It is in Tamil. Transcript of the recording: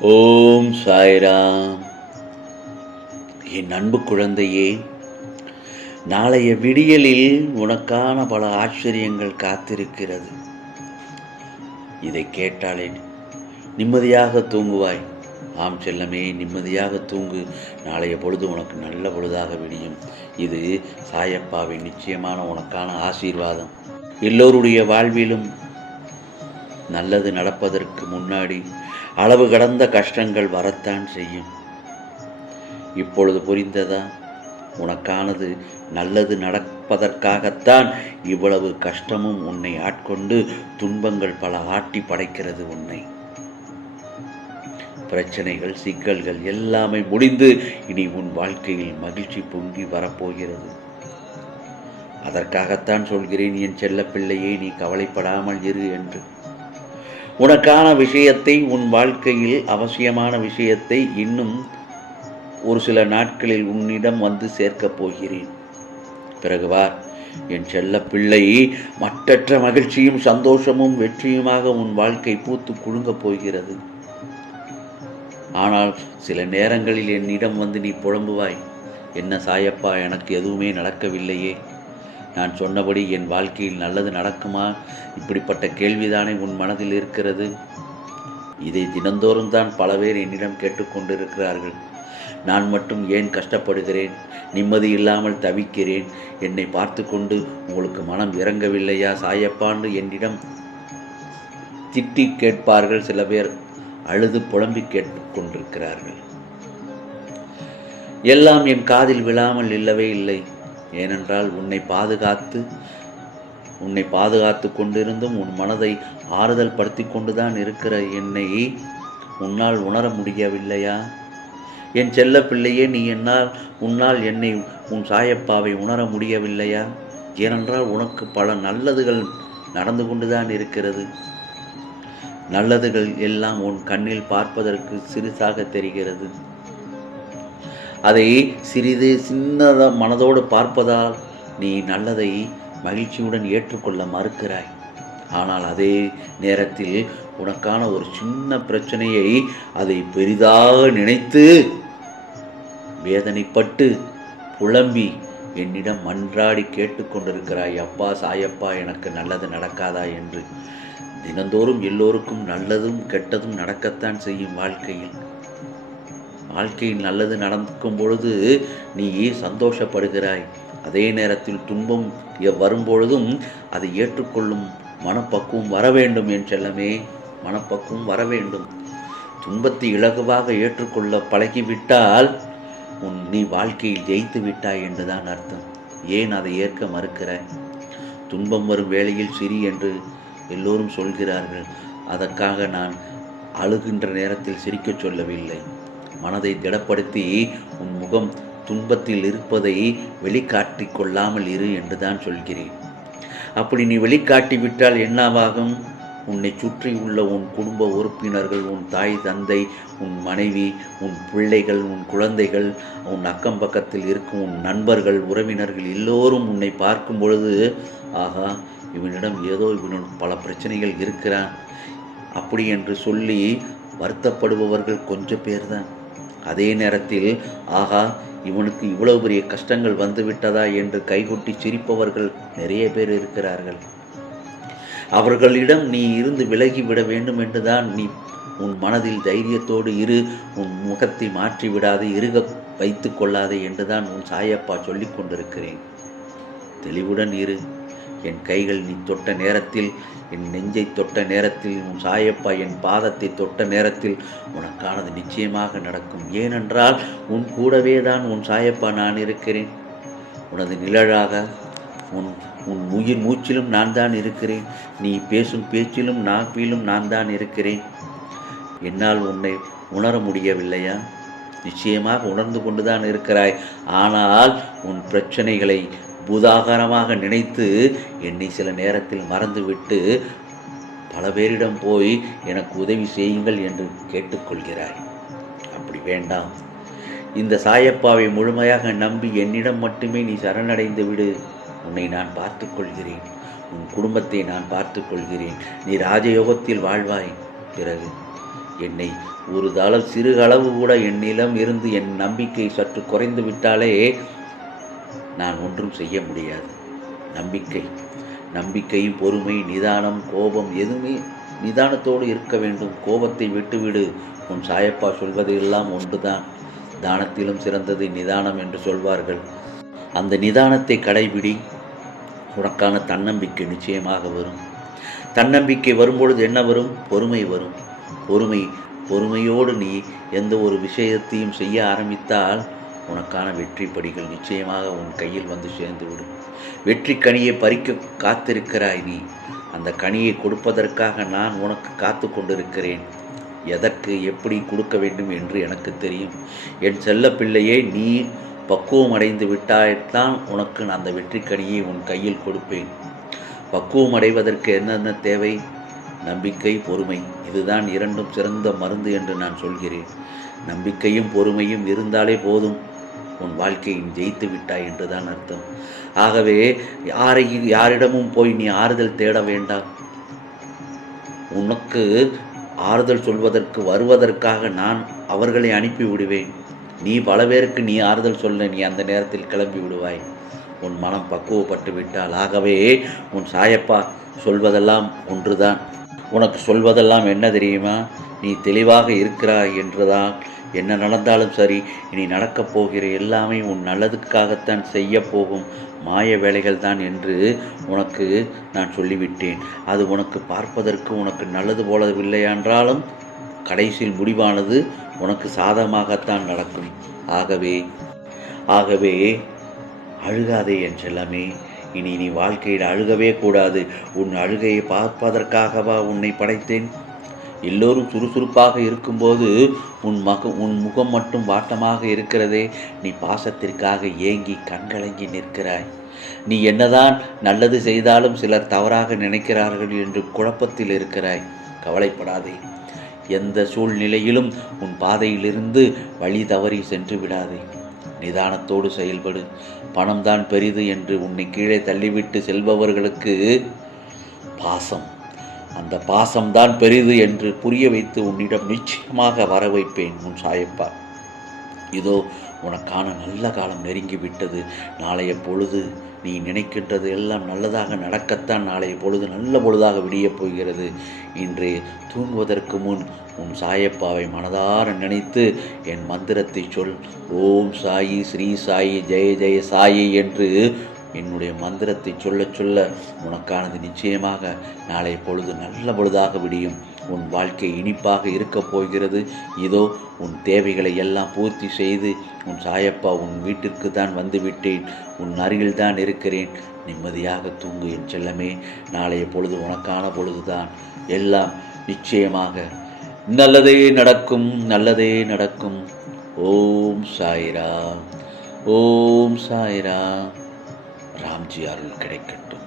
ஓம் சாய்ராம். என் அன்பு குழந்தையே நாளைய விடியலில் உனக்கான பல ஆச்சரியங்கள் காத்திருக்கிறது. இதை கேட்டாலே நிம்மதியாக தூங்குவாய். ஆம் செல்லமே நிம்மதியாக தூங்கு. நாளைய பொழுது உனக்கு நல்ல பொழுதாக விடியும். இது சாயப்பாவின் நிச்சயமான உனக்கான ஆசீர்வாதம். எல்லோருடைய வாழ்விலும் நல்லது நடப்பதற்கு முன்னாடி அளவு கடந்த கஷ்டங்கள் வரத்தான் செய்யும். இப்பொழுது புரிந்ததா? உனக்கானது நல்லது நடப்பதற்காகத்தான் இவ்வளவு கஷ்டமும் உன்னை ஆட்கொண்டு துன்பங்கள் பல ஆட்டி படைக்கிறது உன்னை. பிரச்சனைகள் சிக்கல்கள் எல்லாமே முடிந்து இனி உன் வாழ்க்கையில் மகிழ்ச்சி பொங்கி வரப்போகிறது. அதற்காகத்தான் சொல்கிறேன் என் செல்ல பிள்ளையே நீ கவலைப்படாமல் இரு என்று. உனக்கான விஷயத்தை உன் வாழ்க்கையில் அவசியமான விஷயத்தை இன்னும் ஒரு சில நாட்களில் உன்னிடம் வந்து சேர்க்கப் போகிறேன். பிறகுவார் என் செல்ல பிள்ளை மற்றற்ற மகிழ்ச்சியும் சந்தோஷமும் வெற்றியுமாக உன் வாழ்க்கை பூத்து குழுங்கப் போகிறது. ஆனால் சில நேரங்களில் என்னிடம் வந்து நீ புலம்புவாய். என்ன சாயப்பா எனக்கு எதுவுமே நடக்கவில்லையே. நான் சொன்னபடி என் வாழ்க்கையில் நல்லது நடக்குமா? இப்படிப்பட்ட கேள்விதானே உன் மனதில் இருக்கிறது. இதை தினந்தோறும் தான் பல பேர் என்னிடம் கேட்டுக்கொண்டிருக்கிறார்கள் நான் மட்டும் ஏன் கஷ்டப்படுகிறேன்? நிம்மதி இல்லாமல் தவிக்கிறேன். என்னை பார்த்து கொண்டு உங்களுக்கு மனம் இறங்கவில்லையா சாயப்பான்னு என்னிடம் திட்டி கேட்பார்கள் சில பேர். அழுது புலம்பி கேட்டுக்கொண்டிருக்கிறார்கள் எல்லாம் என் காதில் விழாமல் இல்லவே இல்லை. ஏனென்றால் உன்னை பாதுகாத்து உன்னை பாதுகாத்து கொண்டிருந்தும் உன் மனதை ஆறுதல் படுத்தி கொண்டுதான் இருக்கிற என்னை உன்னால் உணர முடியவில்லையா? என் செல்ல பிள்ளையே நீ என்னால் உன்னால் என்னை உன் சாயப்பாவை உணர முடியவில்லையா? ஏனென்றால் உனக்கு பல நல்லதுகள் நடந்து கொண்டுதான் இருக்கிறது. நல்லதுகள் எல்லாம் உன் கண்ணில் பார்ப்பதற்கு சிறுசாக தெரிகிறது. அதை சிறிது சின்னத மனதோடு பார்ப்பதால் நீ நல்லதை மகிழ்ச்சியுடன் ஏற்றுக்கொள்ள மறுக்கிறாய். ஆனால் அதே நேரத்தில் உனக்கான ஒரு சின்ன பிரச்சனையை அதை பெரிதாக நினைத்து வேதனைப்பட்டு புலம்பி என்னிடம் மன்றாடி கேட்டுக்கொண்டிருக்கிறாய் அப்பா சாயப்பா எனக்கு நல்லது நடக்காதா? என்று. தினந்தோறும் எல்லோருக்கும் நல்லதும் கெட்டதும் நடக்கத்தான் செய்யும் வாழ்க்கையில். வாழ்க்கையில் நல்லது நடக்கும் பொழுது நீ சந்தோஷப்படுகிறாய். அதே நேரத்தில் துன்பம் வரும்பொழுதும் அதை ஏற்றுக்கொள்ளும் மனப்பக்குவம் வர வேண்டும் என் செல்லமே. மனப்பக்குவம் வர வேண்டும். துன்பத்தை இலகுவாக ஏற்றுக்கொள்ள பழகிவிட்டால் உன் நீ வாழ்க்கையில் ஜெயித்து விட்டாய் என்றுதான் அர்த்தம். ஏன் அதை ஏற்க மறுக்கிறாய் துன்பம் வரும் வேளையில் சிரி என்று எல்லோரும் சொல்கிறார்கள். அதற்காக நான் அழுகின்ற நேரத்தில் சிரிக்கச் சொல்லவில்லை. மனதை திடப்படுத்தி உன் முகம் துன்பத்தில் இருப்பதை வெளிக்காட்டி கொள்ளாமல் இரு என்றுதான் சொல்கிறேன். அப்படி நீ வெளிக்காட்டி விட்டால் என்னவாகும்? உன்னை சுற்றி உள்ள உன் குடும்ப உறுப்பினர்கள் உன் தாய் தந்தை உன் மனைவி உன் பிள்ளைகள் உன் குழந்தைகள் உன் அக்கம் பக்கத்தில் இருக்கும் உன் நண்பர்கள் உறவினர்கள் எல்லோரும் உன்னை பார்க்கும் பொழுது ஆகா இவனிடம் ஏதோ இவனுக்கு பல பிரச்சனைகள் இருக்கிறான். அப்படி என்று சொல்லி வருத்தப்படுபவர்கள் கொஞ்சம் பேர் தான் அதே நேரத்தில் ஆகா இவனுக்கு இவ்வளவு பெரிய கஷ்டங்கள் வந்துவிட்டதா என்று கைகொட்டி சிரிப்பவர்கள் நிறைய பேர் இருக்கிறார்கள். அவர்களிடம் நீ இருந்து விலகி விட வேண்டும் என்றுதான் நீ உன் மனதில் தைரியத்தோடு இரு உன் முகத்தை மாற்றி விடாது இருக வைத்து கொள்ளாதே என்றுதான் உன் சாயப்பா சொல்லிக் கொண்டிருக்கிறேன். தெளிவுடன் இரு. என் கைகள் நீ தொட்ட நேரத்தில் என் நெஞ்சை தொட்ட நேரத்தில் உன் சாயப்பா என் பாதத்தை தொட்ட நேரத்தில் உனக்கானது நிச்சயமாக நடக்கும். ஏனென்றால் உன் கூடவே தான் உன் சாயப்பா நான் இருக்கிறேன். உனது நிழலாக உன் உன் உயிர் மூச்சிலும் நான் தான் இருக்கிறேன். நீ பேசும் பேச்சிலும் நாப்பிலும் நான் தான் இருக்கிறேன். என்னால் உன்னை உணர முடியவில்லையா? நிச்சயமாக உணர்ந்து கொண்டுதான் இருக்கிறாய். ஆனால் உன் பிரச்சனைகளை பூதாகாரமாக நினைத்து என்னை சில நேரத்தில் மறந்துவிட்டு பல பேரிடம் போய் எனக்கு உதவி செய்யுங்கள் என்று கேட்டுக்கொள்கிறாய். அப்படி வேண்டாம். இந்த சாயப்பாவை முழுமையாக நம்பி என்னிடம் மட்டுமே நீ சரணடைந்து விடு. உன்னை நான் பார்த்துக்கொள்கிறேன். உன் குடும்பத்தை நான் பார்த்துக்கொள்கிறேன். நீ ராஜயோகத்தில் வாழ்வாய். பிறகு என்னை ஒரு தாளம் சிறுகளவு கூட என்னிடம் இருந்து என் நம்பிக்கை சற்று குறைந்து விட்டாலே நான் ஒன்றும் செய்ய முடியாது. நம்பிக்கை. நம்பிக்கையும் பொறுமை நிதானம் கோபம் எதுவுமே நிதானத்தோடு இருக்க வேண்டும். கோபத்தை விட்டுவிடு. உன் சாயப்பா சொல்வது எல்லாம் ஒன்றுதான். தானத்திலும் சிறந்தது நிதானம் என்று சொல்வார்கள். அந்த நிதானத்தை கடைபிடி. உனக்கான தன்னம்பிக்கை நிச்சயமாக வரும். தன்னம்பிக்கை வரும்பொழுது என்ன வரும்? பொறுமை வரும். பொறுமை பொறுமையோடு நீ எந்த ஒரு விஷயத்தையும் செய்ய ஆரம்பித்தால் உனக்கான வெற்றி படிகள் நிச்சயமாக உன் கையில் வந்து சேர்ந்துவிடும். வெற்றி கனியை பறிக்க காத்திருக்கிறாய் நீ. அந்த கனியை கொடுப்பதற்காக நான் உனக்கு காத்து கொண்டிருக்கிறேன். எதற்கு எப்படி கொடுக்க வேண்டும் என்று எனக்கு தெரியும். என் செல்ல பிள்ளையே நீ பக்குவம் அடைந்து விட்டாய்தான் உனக்கு நான் அந்த வெற்றி கனியை உன் கையில் கொடுப்பேன். பக்குவம் அடைவதற்கு என்னென்ன தேவை? நம்பிக்கை பொறுமை. இதுதான் இரண்டும் சிறந்த மருந்து என்று நான் சொல்கிறேன். நம்பிக்கையும் பொறுமையும் இருந்தாலே போதும். உன் வாழ்க்கையும் ஜெயித்து விட்டாய் என்றுதான் அர்த்தம். ஆகவே யாரை யாரிடமும் போய் நீ ஆறுதல் தேட வேண்டாம். உனக்கு ஆறுதல் சொல்வதற்கு வருவதற்காக நான் அவர்களை அனுப்பி விடுவேன் நீ பல பேருக்கு நீ ஆறுதல் சொல்ல நீ அந்த நேரத்தில் கிளம்பி விடுவாய். உன் மனம் பக்குவப்பட்டு விட்டால் ஆகவே உன் சாயப்பா சொல்வதெல்லாம் ஒன்றுதான். உனக்கு சொல்வதெல்லாம் என்ன தெரியுமா? நீ தெளிவாக இருக்கிறாய் என்றுதான். என்ன நடந்தாலும் சரி இனி நடக்கப் போகிற எல்லாமே உன் நல்லதுக்காகத்தான் செய்ய போகும் மாய வேலைகள் தான் என்று உனக்கு நான் சொல்லிவிட்டேன். அது உனக்கு பார்ப்பதற்கு உனக்கு நல்லது போலவில்லை என்றாலும் கடைசியில் முடிவானது உனக்கு சாதகமாகத்தான் நடக்கும். ஆகவே ஆகவே அழுகாதே என் செல்லமே. இனி நீ வாழ்க்கையில் அழுகவே கூடாது. உன் அழுகையை பார்ப்பதற்காகவா உன்னை படைத்தேன்? எல்லோரும் சுறுசுறுப்பாக இருக்கும்போது உன் மக உன் முகம் மட்டும் வாட்டமாக இருக்கிறதே. நீ பாசத்திற்காக ஏங்கி கண்கலங்கி நிற்கிறாய். நீ என்னதான் நல்லது செய்தாலும் சிலர் தவறாக நினைக்கிறார்கள் என்று குழப்பத்தில் இருக்கிறாய். கவலைப்படாதே. எந்த சூழ்நிலையிலும் உன் பாதையிலிருந்து வழி தவறி சென்று விடாதே. நிதானத்தோடு செயல்படு. பணம்தான் பெரிது என்று உன்னை கீழே தள்ளிவிட்டு செல்பவர்களுக்கு பாசம். அந்த பாசம்தான் பெரிது என்று புரிய வைத்து உன்னிடம் நிச்சயமாக வர வைப்பேன் உன் சாயப்பா. இதோ உனக்கான நல்ல காலம் நெருங்கி விட்டது நாளைய பொழுது நீ நினைக்கின்றது எல்லாம் நல்லதாக நடக்கத்தான் நாளைய பொழுது நல்ல பொழுதாக விடியப் போகிறது. இன்று தூங்குவதற்கு முன் உன் சாயப்பாவை மனதார நினைத்து என் மந்திரத்தை சொல். ஓம் சாயி ஸ்ரீ சாயி ஜெய ஜெய சாயி என்று என்னுடைய மந்திரத்தை சொல்ல சொல்ல உனக்கானது நிச்சயமாக நாளைய பொழுது நல்ல பொழுதாக விடியும். உன் வாழ்க்கை இனிப்பாக இருக்கப் போகிறது. இதோ உன் தேவைகளை எல்லாம் பூர்த்தி செய்து உன் சாயப்பா உன் வீட்டிற்கு தான் வந்துவிட்டேன் உன் அருகில் தான் இருக்கிறேன். நிம்மதியாக தூங்கு என் செல்லமே. நாளைய பொழுது உனக்கான பொழுதுதான். எல்லாம் நிச்சயமாக நல்லதே நடக்கும் நல்லதே நடக்கும். ஓம் சாய்ரா ஓம் சாய்ரா. ராம்ஜி அருள் கிடைக்கட்டும்.